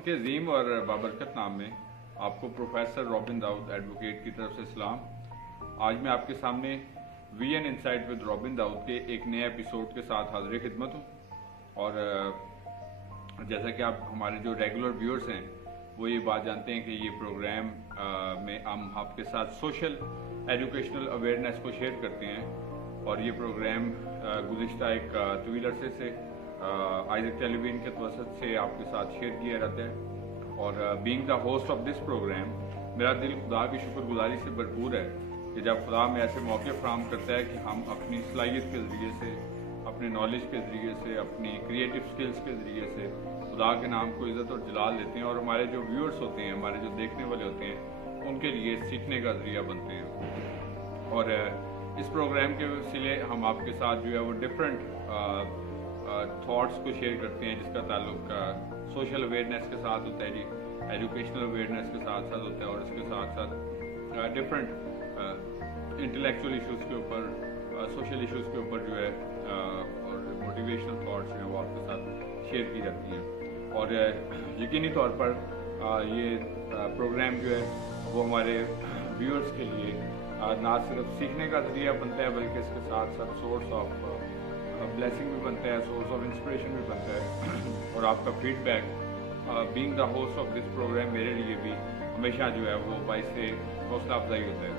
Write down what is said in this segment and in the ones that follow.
के अजीम और बाबरकत नाम में आपको प्रोफेसर रॉबिन दाऊद एडवोकेट की तरफ से सलाम। आज मैं आपके सामने VN insight with Robin Dawood के एक नए एपिसोड के साथ हाजिर खिदमत हूँ। और जैसा कि आप हमारे जो रेगुलर व्यूअर्स हैं वो ये बात जानते हैं कि ये प्रोग्राम में हम आपके साथ सोशल एजुकेशनल अवेयरनेस को शेयर करते हैं। और ये प्रोग्राम गुज़िश्ता एक तवील अरसे से आइजक टेलीविजन के तवसत से आपके साथ शेयर किया जाता है। और being the host of this program मेरा दिल खुदा की शुक्रगुजारी से भरपूर है कि जब खुदा में ऐसे मौके फराहम करता है कि हम अपनी सलाहियत के ज़रिए से, अपने नॉलेज के ज़रिए से, अपनी क्रिएटिव स्किल्स के ज़रिए से खुदा के नाम को इज़्ज़त और जलाल देते हैं और हमारे जो व्यूअर्स होते हैं, हमारे जो देखने वाले होते हैं, उनके लिए सीखने का ज़रिया बनते हैं। और इस प्रोग्राम के वसीले हम आपके साथ जो है वो डिफरेंट थॉट्स को शेयर करते हैं जिसका ताल्लुक सोशल अवेयरनेस के साथ होता है जी, एजुकेशनल अवेयरनेस के साथ साथ होता है और इसके साथ साथ डिफरेंट इंटेलेक्चुअल इश्यूज़ के ऊपर, सोशल इश्यूज़ के ऊपर जो है और मोटिवेशनल थॉट्स जो हैं वो आपके साथ शेयर की जाती हैं। और यकीनी तौर पर ये प्रोग्राम जो है वो हमारे व्यूअर्स के लिए ना सिर्फ सीखने का ज़रिया बनता है बल्कि इसके साथ साथ सोर्स ऑफ ब्लेसिंग भी बनता है, सोर्स ऑफ इंस्पिरेशन भी बनता है। और आपका feedback being the host of this program मेरे लिए भी हमेशा जो है वो बाइस से हौसला अफजाई होता है।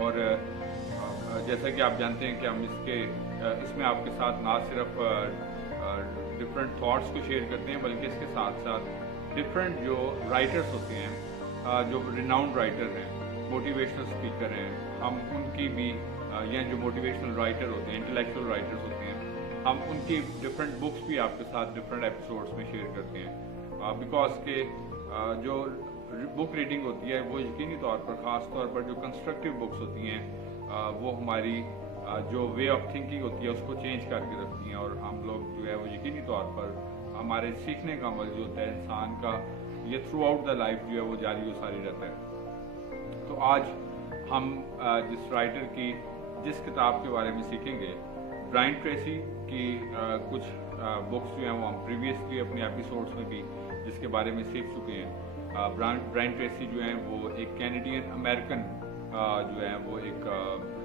और जैसा कि आप जानते हैं कि हम इसमें आपके साथ ना सिर्फ डिफरेंट थॉट्स को शेयर करते हैं बल्कि इसके साथ साथ डिफरेंट जो राइटर्स होते हैं, जो रिनाउंड राइटर हैं, मोटिवेशनल स्पीकर हैं, हम उनकी भी या जो मोटिवेशनल राइटर होते हैं, इंटेलेक्चुअल राइटर्स होते हैं, हम उनकी डिफरेंट बुक्स भी आपके साथ डिफरेंट एपिसोड्स में शेयर करते हैं। बिकॉज के जो बुक रीडिंग होती है वो यकीनी तौर पर, ख़ास तौर पर जो कंस्ट्रक्टिव बुक्स होती हैं, वो हमारी जो वे ऑफ थिंकिंग होती है उसको चेंज करके रखती हैं। और हम लोग जो है वो यकीनी तौर पर हमारे सीखने का अमल जो होता है इंसान का, ये थ्रू आउट द लाइफ जो है वो जारी व सारी रहता है। तो आज हम जिस राइटर की जिस किताब के बारे में सीखेंगे, ब्रायन ट्रेसी की कुछ बुक्स जो हैं वो हम प्रीवियसली अपने एपिसोड्स में भी जिसके बारे में सीख चुके हैं। ब्रायन ट्रेसी जो हैं वो एक कैनेडियन अमेरिकन जो है वो एक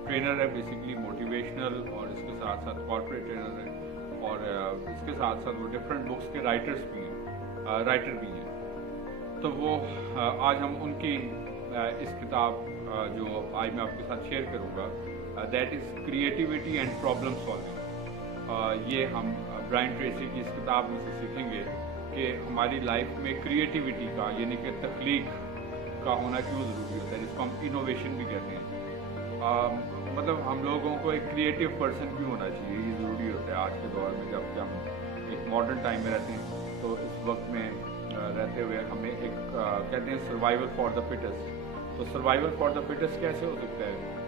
ट्रेनर है, बेसिकली मोटिवेशनल, और इसके साथ साथ कॉर्पोरेट ट्रेनर है। और इसके साथ साथ वो डिफरेंट बुक्स के राइटर भी हैं। तो वो आज हम उनकी इस किताब जो आज मैं आपके साथ शेयर करूँगा, that is creativity and problem solving. ये हम ब्रायन ट्रेसी की इस किताब में से सीखेंगे कि हमारी लाइफ में क्रिएटिविटी का, यानी कि तख्लीक का होना क्यों ज़रूरी होता है, जिसको हम इनोवेशन भी कहते हैं। मतलब हम लोगों को एक क्रिएटिव पर्सन भी होना चाहिए, ये ज़रूरी होता है आज के दौर में, जब हम एक मॉडर्न टाइम में रहते हैं। तो इस वक्त में रहते हुए हमें एक कहते हैं सर्वाइवल फॉर द फिटेस्ट। तो सर्वाइवल फॉर द फिटेस्ट कैसे हो सकता है?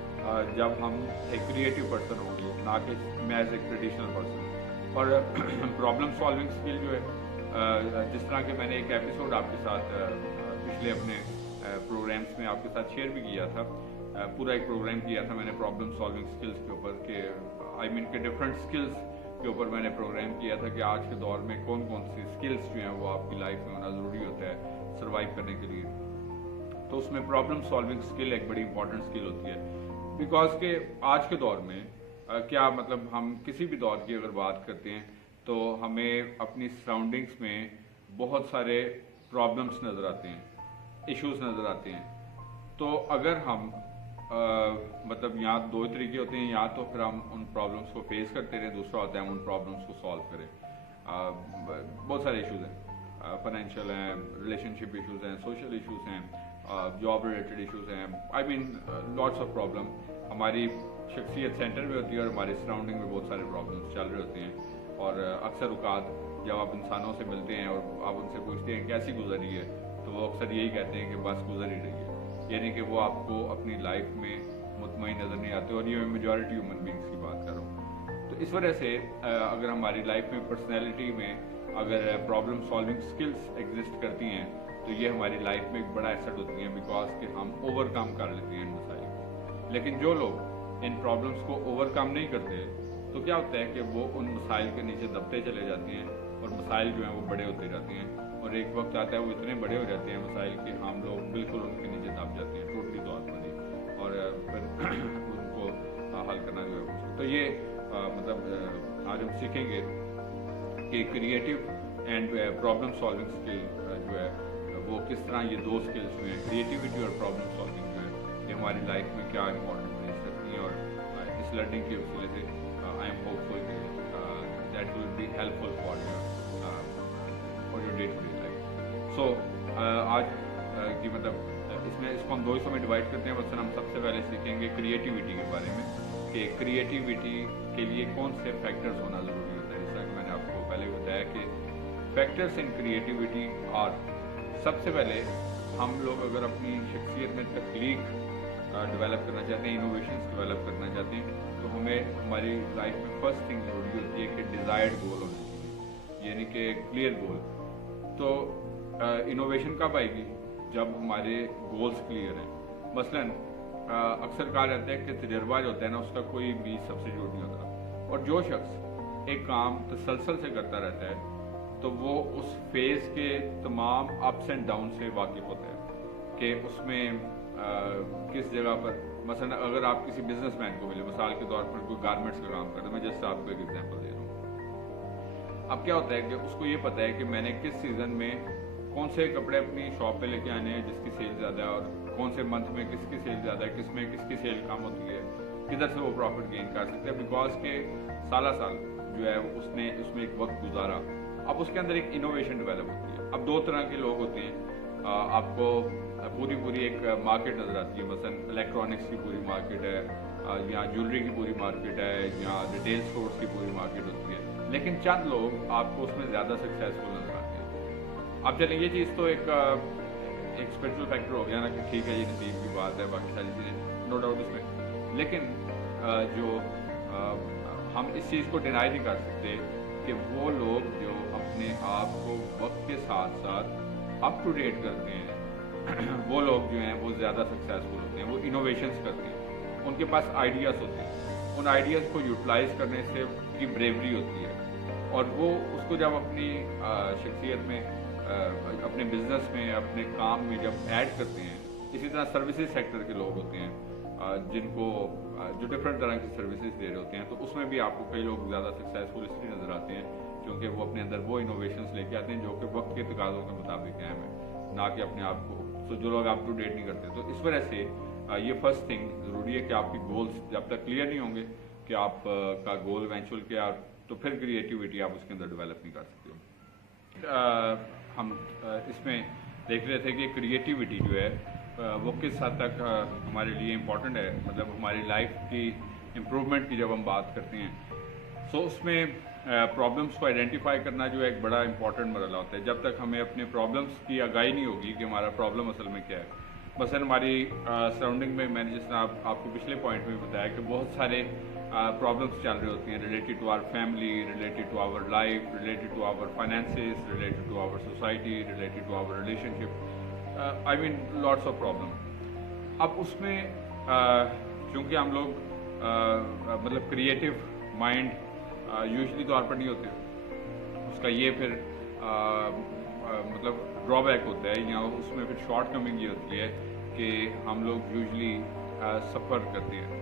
जब हम एक क्रिएटिव पर्सन होंगे, ना कि एज एक ट्रेडिशनल पर्सन। और प्रॉब्लम सॉल्विंग स्किल जो है, जिस तरह के मैंने एक एपिसोड आपके साथ पिछले अपने प्रोग्राम्स में आपके साथ शेयर भी किया था, पूरा एक प्रोग्राम किया था मैंने प्रॉब्लम सॉल्विंग स्किल्स के ऊपर, के के डिफरेंट स्किल्स के ऊपर मैंने प्रोग्राम किया था कि आज के दौर में कौन कौन सी स्किल्स जो हैं वो आपकी लाइफ में होना ज़रूरी होता है सर्वाइव करने के लिए। तो उसमें प्रॉब्लम सॉल्विंग स्किल एक बड़ी इंपॉर्टेंट स्किल होती है। बिकॉज के आज के दौर में क्या मतलब, हम किसी भी दौर की अगर बात करते हैं तो हमें अपनी सराउंडिंग्स में बहुत सारे प्रॉब्लम्स नज़र आते हैं, इश्यूज नज़र आते हैं। तो अगर हम मतलब यहाँ दो तरीके होते हैं, या तो फिर हम उन प्रॉब्लम्स को फेस करते रहें, दूसरा होता है हम उन प्रॉब्लम्स को सॉल्व करें। बहुत सारे इश्यूज हैं, फाइनेंशियल हैं, रिलेशनशिप इश्यूज हैं, सोशल इश्यूज हैं, जॉब रिलेटेड इश्यूज हैं, I mean lots of problem हमारी शख्सियत सेंटर में होती है और हमारे सराउंडिंग में बहुत सारे प्रॉब्लम्स चल रहे होते हैं। और अक्सर औकात जब आप इंसानों से मिलते हैं और आप उनसे पूछते हैं कैसी गुजरी है, तो वो अक्सर यही कहते हैं कि बस गुजर ही रही है, यानी कि वो आपको अपनी लाइफ में मुतमईन नज़र नहीं आते। और ये मैं मेजॉरिटी ह्यूमन बींग्स की बात कर रहा हूँ। तो इस वजह से अगर हमारी लाइफ में पर्सनैलिटी में अगर प्रॉब्लम सॉल्विंग स्किल्स एग्जिस्ट करती हैं तो ये हमारी लाइफ में एक बड़ा एसेट होती है, बिकॉज कि हम ओवरकम कर लेते हैं इन मसाइल को। लेकिन जो लोग इन प्रॉब्लम्स को ओवरकम नहीं करते तो क्या होता है कि वो उन मसाइल के नीचे दबते चले जाते हैं और मसाइल जो हैं वो बड़े होते जाते हैं। اور ایک وقت آتا ہے وہ اتنے بڑے ہو جاتے ہیں مسائل کہ ہم لوگ بالکل ان کے نیچے دب جاتے ہیں ٹوٹلی طور پر ہی، اور پھر ان کو حل کرنا جو ہے مشکل۔ تو یہ مطلب آج ہم سیکھیں گے کہ creative and problem solving skill جو ہے وہ کس طرح یہ دو اسکلس جو ہیں کریٹیوٹی اور پرابلم سالونگ جو ہے یہ ہماری لائف میں کیا امپورٹنٹ پلیس رکھتی ہیں، اور اس لرننگ کے وسیلے سے I am hopeful that will be helpful for your day to day life. So آج کی مطلب اس کو ہم دو حصوں میں ڈیوائڈ کرتے ہیں۔ مثلاً ہم سب سے پہلے سیکھیں گے کریٹیوٹی کے بارے میں کہ کریٹیوٹی کے لیے کون سے فیکٹرز ہونا ضروری ہوتا ہے۔ جیسا کہ میں نے آپ کو پہلے بتایا کہ فیکٹرز ان کریٹیوٹی، اور سب سے پہلے ہم لوگ اگر اپنی شخصیت میں تخلیق ڈیولپ کرنا چاہتے ہیں، انوویشنز ڈیولپ کرنا چاہتے ہیں، تو ہمیں ہماری لائف میں فرسٹ تھنگ ضروری ہوتی ہے کہ ڈیزائرڈ گول ہونا چاہیے، یعنی کہ کلیئر گول۔ تو انوویشن کب آئے گی؟ جب ہمارے گولز کلیئر ہیں۔ مثلاً اکثر کہا جاتا ہے کہ تجربہ جو ہوتا ہے نا اس کا کوئی بھی سبسٹیٹیوٹ نہیں ہوتا، اور جو شخص ایک کام تسلسل سے کرتا رہتا ہے تو وہ اس فیز کے تمام اپس اینڈ ڈاؤن سے واقف ہوتا ہے کہ اس میں کس جگہ پر، مثلا اگر آپ کسی بزنس مین کو ملے، مثال کے طور پر کوئی گارمنٹس کا کام کرتا ہے، میں جسٹ آپ کو ایک ایگزامپل دے رہا ہوں۔ اب کیا ہوتا ہے کہ اس کو یہ پتہ ہے کہ میں نے کس سیزن میں کون سے کپڑے اپنی شاپ پہ لے کے آنے ہیں جس کی سیل زیادہ ہے، اور کون سے منتھ میں کس کی سیل زیادہ ہے، کس میں کس کی سیل کم ہوتی ہے، کدھر سے وہ پروفٹ گین کر سکتے ہیں، بیکاز کہ سالہ سال جو ہے اس نے اس میں ایک وقت گزارا۔ اب اس کے اندر ایک انوویشن ڈیولپ ہوتی ہے۔ اب دو طرح کے لوگ ہوتے ہیں، آپ کو پوری ایک مارکیٹ نظر آتی ہے، مثلا الیکٹرانکس کی پوری مارکیٹ ہے، یا جیولری کی پوری مارکیٹ ہے، یا ریٹیل اسٹورس کی پوری مارکیٹ ہوتی ہے، لیکن چند لوگ آپ کو اس میں زیادہ سکسیزفل نظر آتے ہیں۔ اب چلیں یہ چیز تو ایک اسپرچل فیکٹر ہو گیا نا کہ ٹھیک ہے یہ نصیب کی بات ہے، باقی ساری چیزیں نو ڈاؤٹ اس میں، لیکن جو ہم اس چیز کو ڈینائی نہیں کر سکتے کہ وہ لوگ جو اپنے آپ کو وقت کے ساتھ ساتھ اپ ٹو ڈیٹ کرتے ہیں وہ لوگ جو ہیں وہ زیادہ سکسیزفل ہوتے ہیں، وہ انوویشنز کرتے ہیں، ان کے پاس آئیڈیاز ہوتے ہیں، ان آئیڈیاز کو یوٹیلائز کرنے سے ان کی بریوری ہوتی ہے، اور وہ اس کو جب اپنی شخصیت میں، اپنے بزنس میں، اپنے کام میں جب ایڈ کرتے ہیں۔ اسی طرح سروسز سیکٹر کے لوگ ہوتے ہیں جن کو جو ڈفرینٹ طرح کی سروسز دے رہے ہوتے ہیں، تو اس میں بھی آپ کو کئی لوگ زیادہ سکسیزفل اس لیے نظر آتے ہیں کیونکہ وہ اپنے اندر وہ انوویشنز لے کے آتے ہیں جو کہ وقت کے تقاضوں کے مطابق اہم ہے، نہ کہ اپنے آپ کو جو لوگ اپ ٹو ڈیٹ نہیں کرتے۔ تو اس وجہ سے یہ فرسٹ تھنگ ضروری ہے کہ آپ کی گولز جب تک کلیئر نہیں ہوں گے کہ آپ کا گول ایونچوئل کیا، تو پھر کریٹیوٹی آپ اس کے اندر ڈیولپ نہیں کر سکتے۔ ہم اس میں دیکھ رہے تھے کہ کریٹیوٹی جو ہے وہ کس حد تک ہمارے لیے امپورٹنٹ ہے، مطلب ہماری لائف کی امپرومنٹ کی جب ہم بات کرتے ہیں، سو اس میں پرابلمس کو آئیڈینٹیفائی کرنا جو ہے ایک بڑا امپورٹنٹ مرحلہ ہوتا ہے۔ جب تک ہمیں اپنے پرابلمس کی آگاہی نہیں ہوگی کہ ہمارا پرابلم اصل میں کیا ہے۔ مثلاً ہماری سراؤنڈنگ میں نے جس طرح آپ کو پچھلے پوائنٹ میں بتایا کہ بہت سارے پرابلمس چل رہے ہوتے ہیں related to our family, related to our life, related to our finances, related to our society, related to our relationship, I mean lots of problem. اب اس میں چونکہ ہم لوگ مطلب کریٹیو مائنڈ یوزلی طور پر نہیں ہوتے، اس کا یہ پھر مطلب ڈرا بیک ہوتا ہے، یا اس میں پھر شارٹ کمنگ یہ ہوتی ہے کہ ہم لوگ یوزلی سفر کرتے ہیں،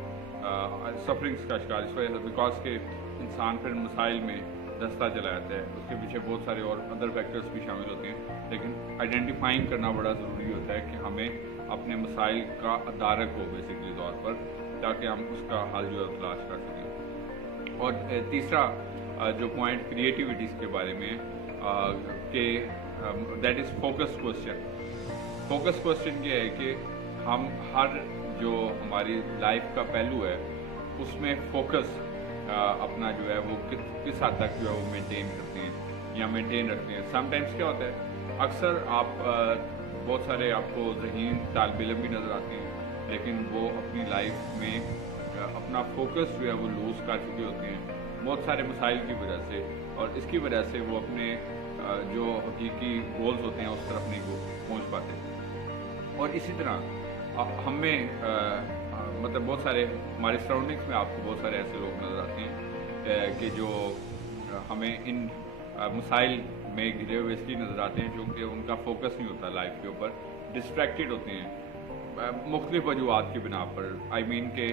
سفرنگس کا شکار اس وجہ سے، بیکاز کہ انسان پھر مسائل میں دستہ چلا جاتا ہے، اس کے پیچھے بہت سارے اور ادر فیکٹرز بھی شامل ہوتے ہیں، لیکن آئیڈینٹیفائنگ کرنا بڑا ضروری ہوتا ہے کہ ہمیں اپنے مسائل کا ادارک ہو بیسکلی طور پر، تاکہ ہم اس کا حل جو ہے تلاش کر سکیں۔ اور تیسرا جو پوائنٹ کریٹیوٹیز کے بارے میں کہ that is focus question. Focus question یہ ہے کہ ہم ہر جو ہماری لائف کا پہلو ہے اس میں فوکس اپنا جو ہے وہ کس حد تک جو ہے وہ مینٹین کرتے ہیں یا مینٹین رکھتے ہیں۔ سم ٹائمس کیا ہوتا ہے، اکثر آپ بہت سارے آپ کو ذہین طالب علم بھی نظر آتے ہیں، لیکن وہ اپنی لائف میں اپنا فوکس جو ہے وہ لوز کر چکے ہوتے ہیں بہت سارے مسائل کی وجہ سے، اور اس کی وجہ سے وہ اپنے جو حقیقی گولز ہوتے ہیں اس طرف نہیں پہنچ پاتے۔ اور اسی طرح ہمیں مطلب بہت سارے ہمارے سراؤنڈنگس میں آپ کو بہت سارے ایسے لوگ نظر آتے ہیں کہ جو ہمیں ان مسائل में घिरे हुए इसलिए नज़र आते हैं क्योंकि उनका फोकस नहीं होता लाइफ के ऊपर, डिस्ट्रैक्टेड होते हैं मुख्तलिफ वजूहत की बिना पर। आई मीन के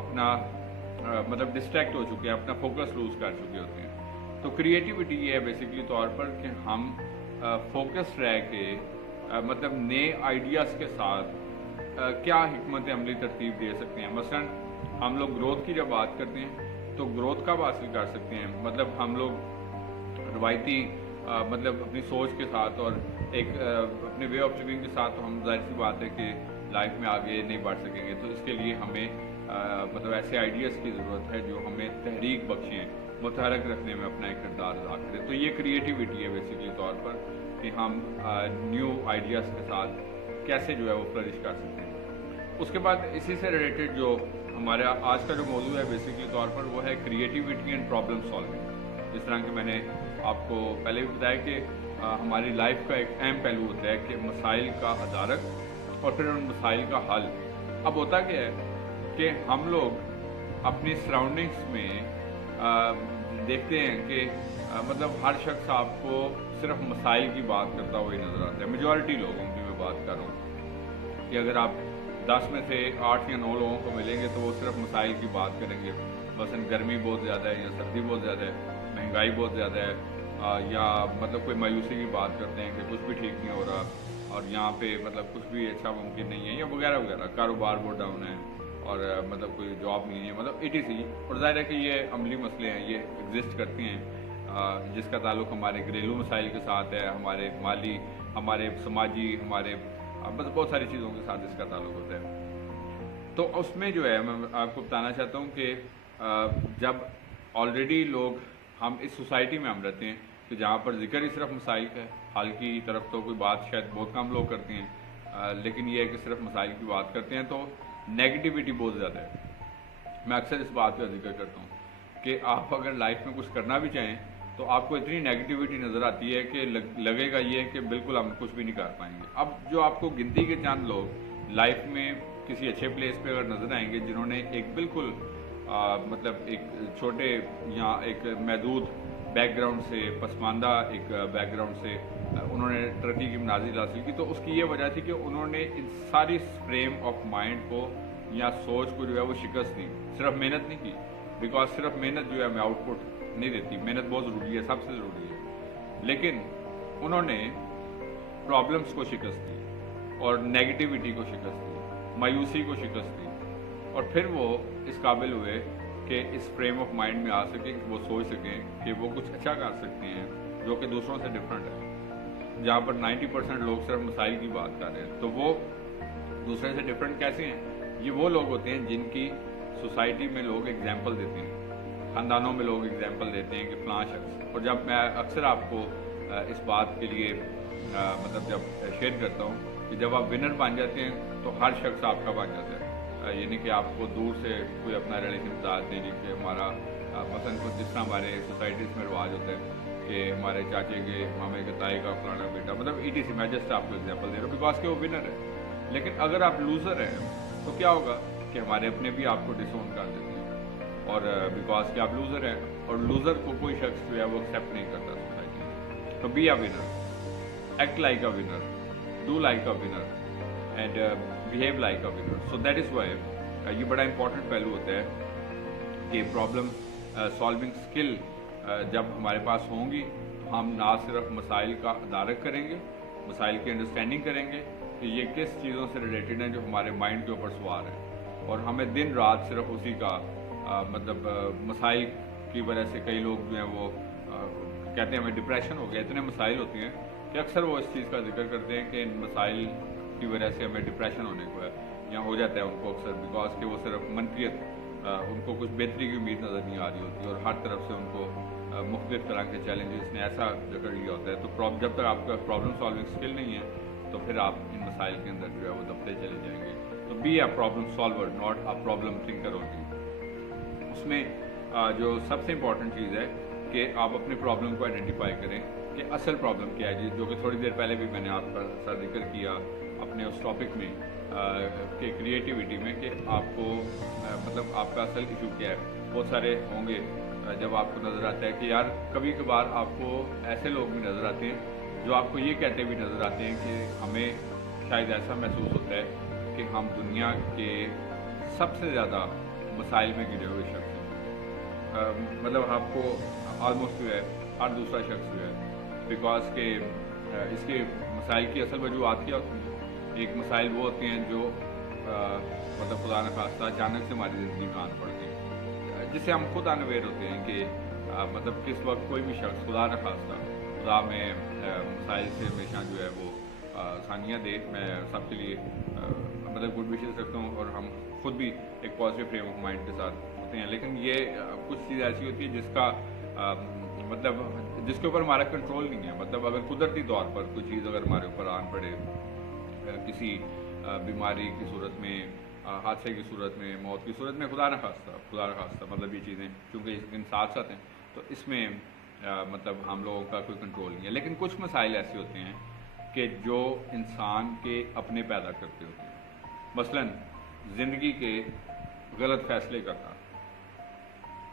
अपना मतलब डिस्ट्रैक्ट हो चुके हैं, अपना फोकस लूज कर चुके होते हैं। तो क्रिएटिविटी ये है बेसिकली तौर पर कि हम फोकस रह के मतलब नए आइडियाज़ के साथ क्या हिकमत अमली तरतीब दे सकते हैं। मसलन हम लोग ग्रोथ की जब बात करते हैं तो ग्रोथ कब हासिल कर सकते हैं, मतलब हम लोग रवायती मतलब अपनी सोच के साथ और एक अपने वे ऑफ लिविंग के साथ तो हम जाहिर सी बात है कि लाइफ में आगे नहीं बढ़ सकेंगे। तो इसके लिए हमें मतलब ऐसे आइडियाज़ की ज़रूरत है जो हमें तहरीक बख्शें, मुतहरक रखने में अपना एक किरदार अदा करें। तो ये क्रिएटिविटी है बेसिकली तौर पर कि हम न्यू आइडियाज़ के साथ कैसे जो है वो फ्लरिश कर सकते हैं। उसके बाद इसी से रिलेटेड जो हमारा आज का जो मौजूद है बेसिकली तौर पर वो है क्रिएटिविटी एंड प्रॉब्लम सॉल्विंग। जिस तरह कि मैंने आपको पहले भी बताया कि हमारी लाइफ का एक अहम पहलू होता है कि मसाइल का अदारक और फिर उन मसाइल का हल। अब होता क्या है कि हम लोग अपनी सराउंडिंग्स में देखते हैं कि मतलब हर शख्स आपको सिर्फ मसाइल की बात करता हुआ ही नज़र आता है। मेजॉरिटी लोगों की मैं बात कर रहा हूँ कि अगर आप 10 में से 8 या 9 लोगों को मिलेंगे तो वो सिर्फ मसाइल की बात करेंगे। मसलन गर्मी बहुत ज़्यादा है या सर्दी बहुत ज़्यादा है, महंगाई बहुत ज़्यादा है, या मतलब कोई मायूसी की बात करते हैं कि कुछ भी ठीक नहीं हो रहा और यहाँ पे मतलब कुछ भी अच्छा मुमकिन नहीं है या वगैरह वगैरह, कारोबार बहुत डाउन है और मतलब कोई जॉब नहीं है, मतलब ETC। और ज़ाहिर है कि ये अमली मसले हैं, ये एग्जिस्ट करती हैं जिसका ताल्लुक हमारे घरेलू मसाइल के साथ है, हमारे माली, हमारे समाजी, हमारे बस बहुत सारी चीज़ों के साथ इसका ताल्लुक होता है। तो उसमें जो है मैं आपको बताना चाहता हूँ कि जब ऑलरेडी लोग हम इस सोसाइटी में हम रहते हैं कि जहाँ पर जिक्र ही सिर्फ मसाइल का है, हाल की तरफ तो कोई बात शायद बहुत कम लोग करते हैं, लेकिन ये है कि सिर्फ मसाइल की बात करते हैं तो नेगेटिविटी बहुत ज़्यादा है। मैं अक्सर इस बात का जिक्र करता हूँ कि आप अगर लाइफ में कुछ करना भी चाहें तो आपको इतनी नेगेटिविटी नज़र आती है कि लगेगा ये कि बिल्कुल हम कुछ भी नहीं कर पाएंगे। अब जो आपको गिनती के चंद लोग लाइफ में किसी अच्छे प्लेस पे अगर नज़र आएंगे जिन्होंने एक बिल्कुल मतलब एक छोटे या एक महदूद बैकग्राउंड से, पसमानदा एक बैकग्राउंड से उन्होंने तरक्की की मनाजिल हासिल की, तो उसकी ये वजह थी कि उन्होंने इन सारी फ्रेम ऑफ माइंड को या सोच को जो है वो शिकस्त दी। सिर्फ मेहनत नहीं की, बिकॉज सिर्फ मेहनत जो है हमें आउटपुट नहीं देती, मेहनत बहुत ज़रूरी है, सबसे ज़रूरी है, लेकिन उन्होंने प्रॉब्लम्स को शिकस्त दी और नेगेटिविटी को शिकस्त दी, मायूसी को शिकस्त दी, और फिर वो इस काबिल हुए कि इस फ्रेम ऑफ माइंड में आ सकें कि वो सोच सकें कि वो कुछ अच्छा कर सकते हैं जो कि दूसरों से डिफरेंट है। जहाँ पर 90% लोग सिर्फ मसाइल की बात कर रहे हैं, तो वो दूसरे से डिफरेंट कैसे हैं? ये वो लोग होते हैं जिनकी सोसाइटी में लोग एग्जाम्पल देते हैं, ख़ानदानों में लोग एग्जाम्पल देते हैं कि फलां शख्स। और जब मैं अक्सर आपको इस बात के लिए मतलब जब शेयर करता हूँ कि जब आप विनर बन जाते हैं तो हर शख्स आपका बन जाता है, यानी कि आपको दूर से कोई अपना रिलेशन बता दें कि हमारा मसलन कुछ जिस तरह हमारे सोसाइटीज़ में रिवाज होता है कि हमारे चाचे के, मामे के, ताई का फलाना बेटा, मतलब ETC। मैं जस्ट आपको एग्जाम्पल दे रहा हूँ बिकॉज के वो विनर है। लेकिन अगर आप लूज़र हैं तो क्या होगा कि हमारे अपने भी आपको डिसोन कर देते हैं, और बिकॉज के आप लूज़र हैं और लूज़र को कोई शख्स जो है वो एक्सेप्ट नहीं करता सोसाइटी में। तो be a winner, act like a winner, do like a winner and behave like a winner. So that is why ये बड़ा इंपॉर्टेंट पहलू होता है कि प्रॉब्लम सॉल्विंग स्किल जब हमारे पास होंगी तो हम ना सिर्फ मसाइल का अदारक करेंगे, मसाइल की अंडरस्टैंडिंग करेंगे कि ये किस चीज़ों से रिलेटेड हैं जो हमारे माइंड के ऊपर सवार हैं, और हमें दिन रात सिर्फ उसी का मतलब मसाइल की वजह से कई लोग जो हैं वो कहते हैं हमें डिप्रेशन हो गया, इतने मसाइल होते हैं कि अक्सर वो इस चीज़ का जिक्र करते हैं कि इन मसाइल की वजह से हमें डिप्रेशन होने को है या हो जाता है उनको अक्सर, बिकॉज कि वो सिर्फ मनफियत, उनको कुछ बेहतरी की उम्मीद नज़र नहीं आ रही होती और हर तरफ से उनको मुख्तलिफ तरह के चैलेंजेस ने ऐसा जकड़ लिया होता है। तो जब तक आपका प्रॉब्लम सॉल्विंग स्किल नहीं है तो फिर आप इन मसाइल के अंदर जो है वो दबते चले जाएंगे। तो be a problem solver, not a problem thinker only. उसमें जो सबसे इम्पॉर्टेंट चीज़ है कि आप अपनी प्रॉब्लम को आइडेंटिफाई करें कि असल प्रॉब्लम क्या है, जो कि थोड़ी देर पहले भी मैंने आपका साथ जिक्र किया अपने उस टॉपिक में कि क्रिएटिविटी में, कि आपको मतलब आपका असल इशू क्या है। बहुत सारे होंगे जब आपको नज़र आता है कि यार कभी कभार आपको ऐसे लोग भी नज़र आते हैं जो आपको ये कहते भी नज़र आते हैं कि हमें शायद ऐसा महसूस होता है कि हम दुनिया के सबसे ज़्यादा मसाइल में गिरे हुए शख्स हैं। मतलब आपको आलमोस्ट जो है हर दूसरा शख्स जो है बिकॉज के इसके मसाइल की असल वजूहत क्या होती है। एक मसाइल वो होते हैं जो मतलब खुदा न खास्ता अचानक से हमारी ज़िंदगी में आना पड़ते हैं, जिससे हम खुद अनअवेयर होते हैं कि मतलब किस वक्त कोई भी शख्स खुदा न खास्ता खुदा में मसाइल से हमेशा जो है वो आसानियाँ दे। मैं सबके लिए मतलब गुड विशेस रखता हूँ और हम खुद भी एक पॉजिटिव फ्रेम ऑफ माइंड के साथ होते हैं। लेकिन ये कुछ चीज़ ऐसी होती है जिसका मतलब जिसके ऊपर हमारा कंट्रोल नहीं है। मतलब अगर कुदरती तौर पर कोई चीज़ अगर हमारे ऊपर आन पड़े, किसी बीमारी की सूरत में, हादसे की सूरत में, मौत की सूरत में, खुदा न खास्ता मतलब ये चीज़ें क्योंकि इस दिन साथ साथ हैं तो इसमें मतलब हम लोगों का कोई कंट्रोल नहीं है। लेकिन कुछ मसाइल ऐसे होते हैं कि जो इंसान के अपने पैदा करते होते हैं। मसलन ज़िंदगी के गलत फैसले करना,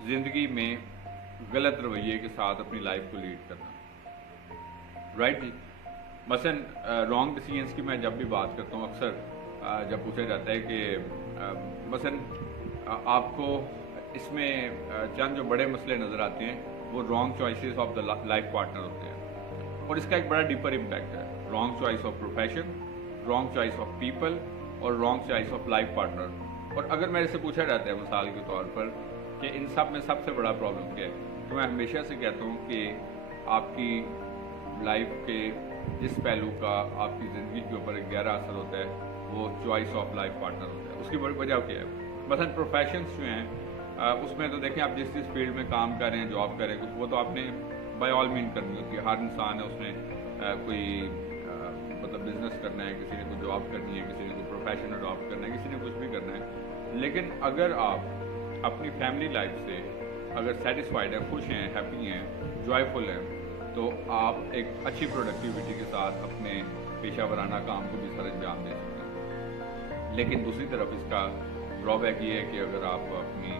ज़िंदगी में गलत रवैये के साथ अपनी लाइफ को लीड करना, राइट जी। मसलन रॉन्ग डिसीजंस की मैं जब भी बात करता हूँ अक्सर जब पूछा जाता है कि मसलन आपको इसमें चंद जो बड़े मसले नज़र आते हैं वो wrong choices of the life partner होते हैं और इसका एक बड़ा डीपर इम्पैक्ट है। Wrong choice of profession, wrong choice of people और wrong choice of life partner. और अगर मेरे से पूछा जाता है मिसाल के तौर पर कि इन सब में सबसे बड़ा प्रॉब्लम क्या है, तो मैं हमेशा से कहता हूँ कि आपकी लाइफ के जिस पहलू का आपकी ज़िंदगी के ऊपर एक गहरा असर होता है वो चॉइस ऑफ लाइफ पार्टनर होता है। उसकी बड़ी वजह क्या है? मसलन प्रोफेशंस जो हैं उसमें तो देखें आप जिस फील्ड में काम कर रहे हैं, जॉब कर रहे हैं, कुछ वो तो आपने बाय ऑल मीन करनी होती है। हर इंसान है उसमें कोई मतलब बिजनेस करना है, किसी ने कोई जॉब करनी है, किसी ने कोई प्रोफेशन अडॉप्ट करना है, किसी ने कुछ भी करना है। लेकिन अगर आप अपनी फैमिली लाइफ से अगर सेटिस्फाइड हैं, खुश हैं, हैप्पी हैं, जॉयफुल हैं, तो आप एक अच्छी प्रोडक्टिविटी के साथ अपने पेशा वराना काम को भी सर अंजाम दे सकते हैं। लेकिन दूसरी तरफ इसका ड्रॉबैक ये है कि अगर आप अपनी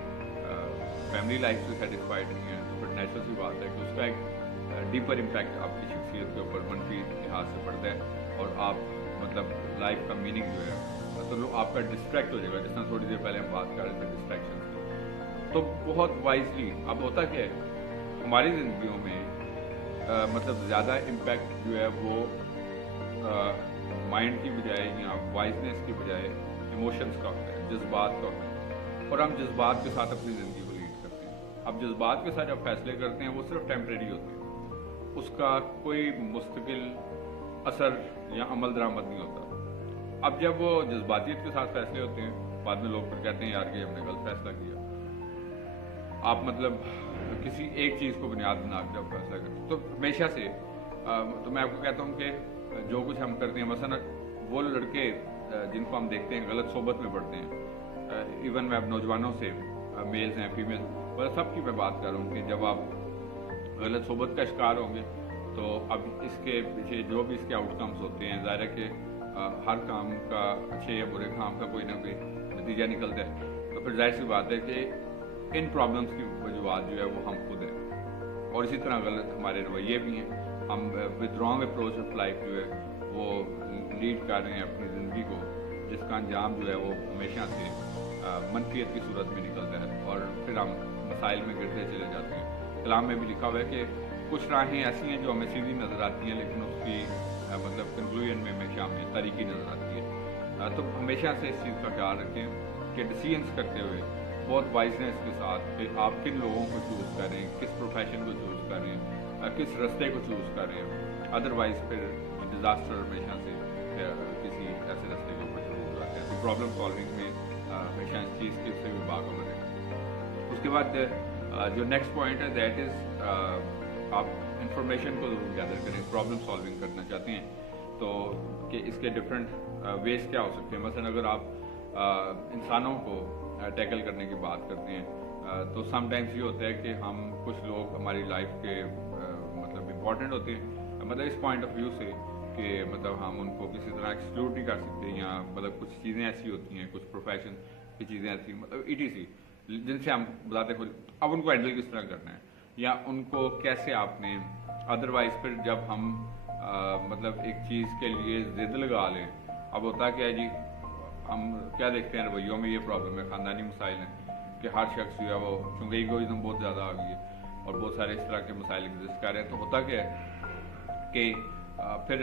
फैमिली लाइफ से सेटिस्फाइड नहीं है तो फिर नेचुरल सी बात है कि उसका एक डीपर इम्पैक्ट आपकी शख्सियत के ऊपर मनफी लिहाज से पड़ता है और आप मतलब लाइफ का मीनिंग जो है मतलब आपका डिस्ट्रैक्ट हो जाएगा। जिस तरह थोड़ी देर पहले हम बात कर रहे थे डिस्ट्रैक्शन की, तो बहुत वाइजली अब होता क्या है हमारी ज़िंदगियों में मतलब ज़्यादा इम्पैक्ट जो है वो माइंड की बजाय या वाइजनेस की बजाय इमोशंस का होता है, जज्बात का होता है। और हम जज्बात के साथ अपनी ज़िंदगी को लीड करते हैं। अब जज्बात के साथ जब फैसले करते हैं वो सिर्फ टेम्परेरी होते हैं, उसका कोई मुस्तकिल असर या अमल दरामद नहीं होता। अब जब वो जज्बातियत के साथ फैसले होते हैं बाद में लोग फिर कहते हैं यार कि हमने गलत फैसला किया। आप मतलब किसी एक चीज़ को बुनियाद बना के जब फैसला करते तो हमेशा से तो मैं आपको कहता हूँ कि जो कुछ हम करते हैं, मसलन वो लड़के जिनको हम देखते हैं गलत सोबत में पढ़ते हैं, इवन मैं अब नौजवानों से मेल्स हैं, फीमेल मतलब सब की मैं बात कर रहा हूँ कि जब आप गलत सोबत का शिकार होंगे तो अब इसके पीछे जो भी इसके आउटकम्स होते हैं, ज़ाहिर है कि हर काम का अच्छे या बुरे काम का कोई ना कोई नतीजा निकलता है। तो फिर जाहिर सी बात है कि इन प्रॉब्लम्स की वजूहत जो है वो हम खुद हैं और इसी तरह गलत हमारे रवैये भी हैं। हम with wrong approach of life जो है वो लीड कर रहे हैं अपनी ज़िंदगी को, जिसका अंजाम जो है वो हमेशा से मनफियत की सूरत में निकलता है और फिर हम मसाइल में गिरते चले जाते हैं। कलाम में भी लिखा हुआ है कि कुछ राहें ऐसी हैं जो हमें सीधी नज़र आती हैं लेकिन उसकी मतलब कंक्लूजन में हमेशा हमें तरीकी नज़र आती है। तो हमेशा से इस चीज़ का ख्याल रखें कि डिसीजंस करते हुए बहुत वाइजनेस के साथ कि आप किन लोगों को चूज़ कर रहे हैं, किस प्रोफेशन को चूज़ कर रहे हैं, किस रास्ते को चूज़ कर रहे हैं। अदरवाइज फिर डिज़ास्टर हमेशा से किसी ऐसे रास्ते के ऊपर शुरू हो जाते हैं। तो प्रॉब्लम सॉल्विंग में हमेशा इस चीज़ की उससे भी बाखबर है। उसके बाद जो नेक्स्ट पॉइंट है दैट इज़ आप इंफॉर्मेशन को ज़रूर गैदर करें। प्रॉब्लम सॉल्विंग करना चाहते हैं तो कि इसके डिफरेंट वेज क्या हो सकते हैं। मसलन अगर आप इंसानों को टैकल करने की बात करते हैं तो समटाइम्स ये होता है कि हम कुछ लोग हमारी लाइफ के मतलब इम्पॉर्टेंट होते हैं, मतलब इस पॉइंट ऑफ व्यू से कि मतलब हम उनको किसी तरह एक्सक्लूड नहीं कर सकते या मतलब कुछ चीज़ें ऐसी होती हैं, कुछ प्रोफेशन की चीज़ें ऐसी मतलब ETC जिनसे हम बताते खुद, अब उनको हैंडल किस तरह करना है या उनको कैसे आपने, अदरवाइज फिर जब हम मतलब एक चीज़ के लिए जिद लगा लें, अब होता क्या है जी, हम क्या देखते हैं रवैयों में ये प्रॉब्लम है, ख़ानदानी मसाइल हैं कि हर शख्स जो है वो, चूँकि ईगोइज़्म बहुत ज़्यादा आ गई है और बहुत सारे इस तरह के मसाइल एग्जिस्ट कर रहे हैं, तो होता क्या है कि फिर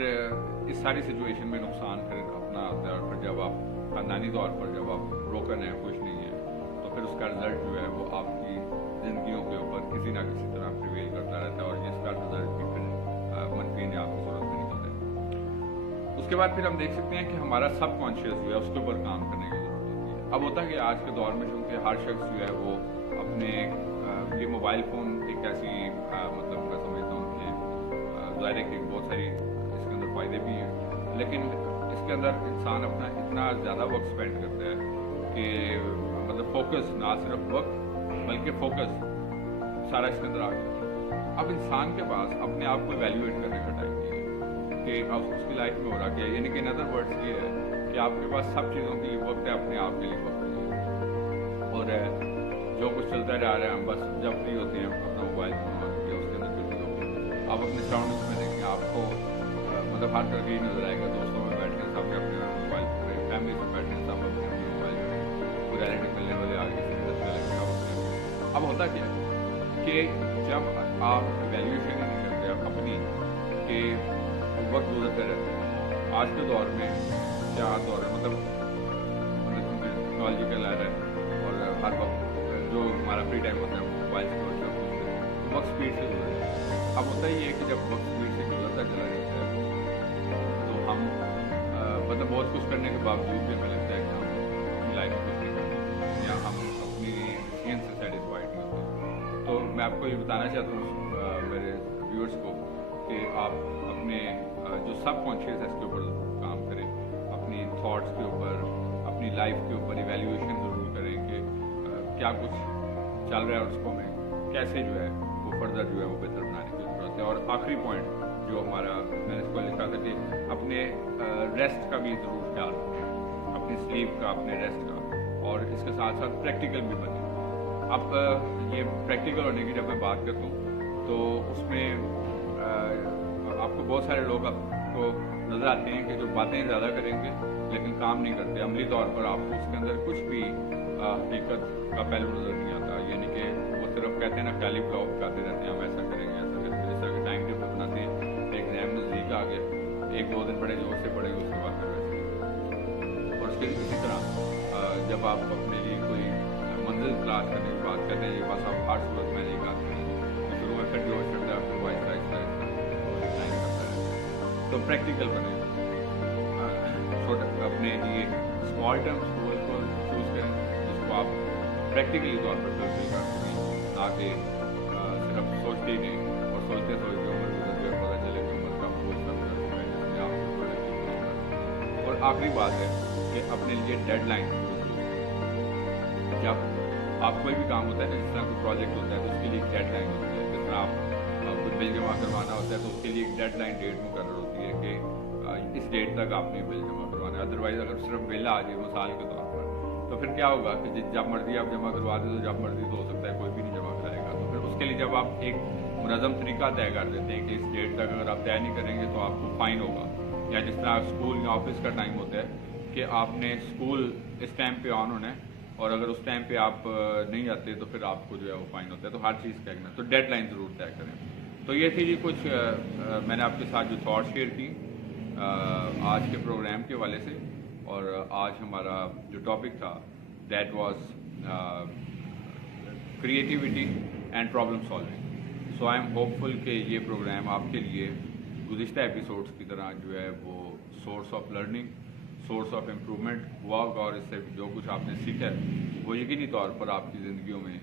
इस सारी सिचुएशन में नुकसान फिर अपना आता है। और फिर जब आप ख़ानदानी तौर पर जब आप ब्रोकन हैं, खुश नहीं है, तो फिर उसका रिजल्ट जो है वो आपकी ज़िंदगियों के ऊपर किसी ना किसी तरह प्रिवेल करता रहता है और जिसका रिजल्ट भी फिर मनफी ने आपकी सूरत में निकलता है। उसके बाद फिर हम देख सकते हैं कि हमारा सब कॉन्शियस जो है उसके ऊपर काम करने की ज़रूरत होती है। अब होता है कि आज के दौर में चूँकि हर शख्स जो है वो अपने ये मोबाइल फ़ोन एक ऐसी मतलब मैं समझता हूँ कि ज़ाहिर है कि बहुत सारी इसके अंदर फ़ायदे भी हैं, लेकिन इसके अंदर इंसान अपना इतना ज़्यादा वक्त स्पेंड करता है कि मतलब फोकस, ना सिर्फ वक्त बल्कि फोकस सारा इसके अंदर आ जाता है। अब इंसान के पास अपने आप को इवैल्यूएट करने का टाइम नहीं है कि अब उसकी लाइफ में हो रहा क्या है, यानी कि इन अदर वर्ड्स ये है कि आपके पास सब चीज़ों के लिए वक्त है, अपने आप के लिए वक्त नहीं है। और जो कुछ चलता जा रहा है, हम बस जब फ्री होते हैं अपना मोबाइल फोन ऑन किया, उसके अंदर बिजी होते हैं। आप अपने सराउंडिंग्स में देखें, आपको मतलब हर तरह की नजर आएगा, दोस्तों में बैठे हैं सब अपने मोबाइल पर, फैमिली में बैठे हैं सब अपने अपने मोबाइल पर, कोई रिलेटिव मिलने वाले आगे अब होता क्या है कि जब आप वैल्यूएशन ही नहीं करते अपनी कि वक्त गुजरते रहते हैं। आज के दौर में क्या दौर है, मतलब टेक्नोलॉजी का लहर है और हर वक्त जो हमारा फ्री टाइम होता है मोबाइल से तो वक्त स्पीड से गुजर जाता है। अब होता ही है कि जब वक्त स्पीड से गुजरता चला जाता है तो हम मतलब बहुत कुछ करने के बावजूद भी हमें लगता है कि हम अपनी लाइफ में कुछ नहीं करते या हम अपनी डिसीजन से सेटिस्फाइड नहीं होते। तो मैं आपको ये बताना चाहता हूँ मेरे व्यूअर्स को कि आप अपने जो सब कॉन्शियस है इसके ऊपर काम करें, अपनी थॉट्स के ऊपर, अपनी लाइफ के ऊपर इवैल्यूएशन ज़रूर करें कि क्या कुछ चल रहा है और उसको हमें कैसे जो है वो फर्दर जो है वो बेहतर बनाने की ज़रूरत है। और आखिरी पॉइंट जो हमारा, मैंने इसको लिखा था कि अपने रेस्ट का भी ज़रूर ख्याल रखें, अपनी स्लीप का, अपने रेस्ट का, और इसके साथ साथ प्रैक्टिकल भी बने। अब ये प्रैक्टिकल होने की जब मैं बात करता हूँ तो उसमें आपको बहुत सारे लोग आपको नज़र आते हैं कि जो बातें ज़्यादा करेंगे लेकिन काम नहीं करते, अमली तौर पर आपको उसके अंदर कुछ भी हकीकत का पहलू नज़र नहीं आता। यानी कि वो सिर्फ कहते हैं ना, ख्याली ब्लॉग करते रहते हैं, हम ऐसा करेंगे ऐसा करेंगे, जिस तरह के टाइम टेबल बनाते हैं, एग्जाम नज़दीक आ गया, 1-2 दिन पढ़े, जोर से पढ़ेंगे, उसके बाद फिर वैसे। और उसके इसी तरह जब आप अपने लिए कोई मंजिल तलाश करने की बात करते हैं, बस आप हर सूरत में नहीं बात करेंगे, शुरू में कटी हो सकता है, फिर वाइस आहिस्ता डिक्लाइन करता है। तो प्रैक्टिकल बने, अपने लिए स्मॉल टर्म्स गोल को चूज करें जिसको आप प्रैक्टिकली तौर पर फुलफिल कर सकें, ना कि सिर्फ सोचते ही नहीं और सोचते सोचते उम्र गुजर गई, पता चले कि उम्र का बोझ सब कर चुका है जिसमें आप प्रोडक्टिव। और आखिरी बात है कि अपने लिए डेडलाइन, जब आप कोई भी काम होता है ना, जिस तरह कोई प्रोजेक्ट होता है तो उसके लिए एक डेडलाइन होती है। जिस तरह आप कोई बिल जमा करवाना होता है तो उसके लिए एक डेडलाइन डेट मुकर्रर होती है कि इस डेट तक आपने बिल जमा करवाना है। अदरवाइज अगर सिर्फ बिल आ जाए मिसाल के तौर पर तो फिर क्या होगा कि जब मर्जी आप जमा करवा दें तो जब मर्जी तो हो सकता है कोई भी नहीं जमा कराएगा। तो फिर उसके लिए जब आप एक मुनज़्ज़म तरीका तय कर देते हैं कि इस डेट तक अगर आप तय नहीं करेंगे तो आपको फ़ाइन होगा, या जिस तरह स्कूल या ऑफिस का टाइम होता है कि आपने स्कूल इस टाइम पे ऑन होना है और अगर उस टाइम पे आप नहीं आते तो फिर आपको जो है वो फाइन होता है। तो हर चीज़ कहना, तो डेडलाइन ज़रूर तय करें। तो ये थी जी कुछ मैंने आपके साथ जो थॉट शेयर की आज के प्रोग्राम के हवाले से। और आज हमारा जो टॉपिक था that was creativity and problem solving. So I am hopeful कि ये प्रोग्राम आपके लिए गुज़िश्ता एपिसोड्स की तरह जो है वो source of learning, source of improvement हुआ होगा, और इससे जो कुछ आपने सीखा वो यकीनी तौर पर आपकी ज़िंदगियों में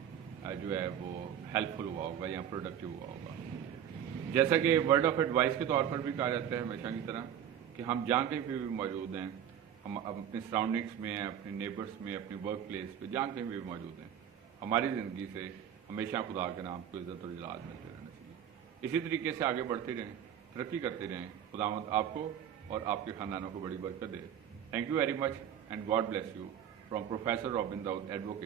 जो है वो हेल्पफुल हुआ होगा या प्रोडक्टिव हुआ होगा। जैसा कि वर्ड ऑफ एडवाइस के तौर पर भी कहा जाता है हमेशा की तरह कि हम जहाँ कहीं पे भी मौजूद हैं, हम अपने सराउंडिंग्स में, अपने नेबर्स में, अपने वर्क प्लेस पे, जहाँ कहीं भी मौजूद हैं, हमारी ज़िंदगी से हमेशा खुदा के नाम को इज़्ज़त और जलाल मिलते रहना चाहिए। इसी तरीके से आगे बढ़ते रहें, तरक्की करते रहें। खुदावंद आपको और आपके ख़ानदानों को बड़ी बरकत दे। Thank you very much and God bless you from Professor Robin Daud, Advocate.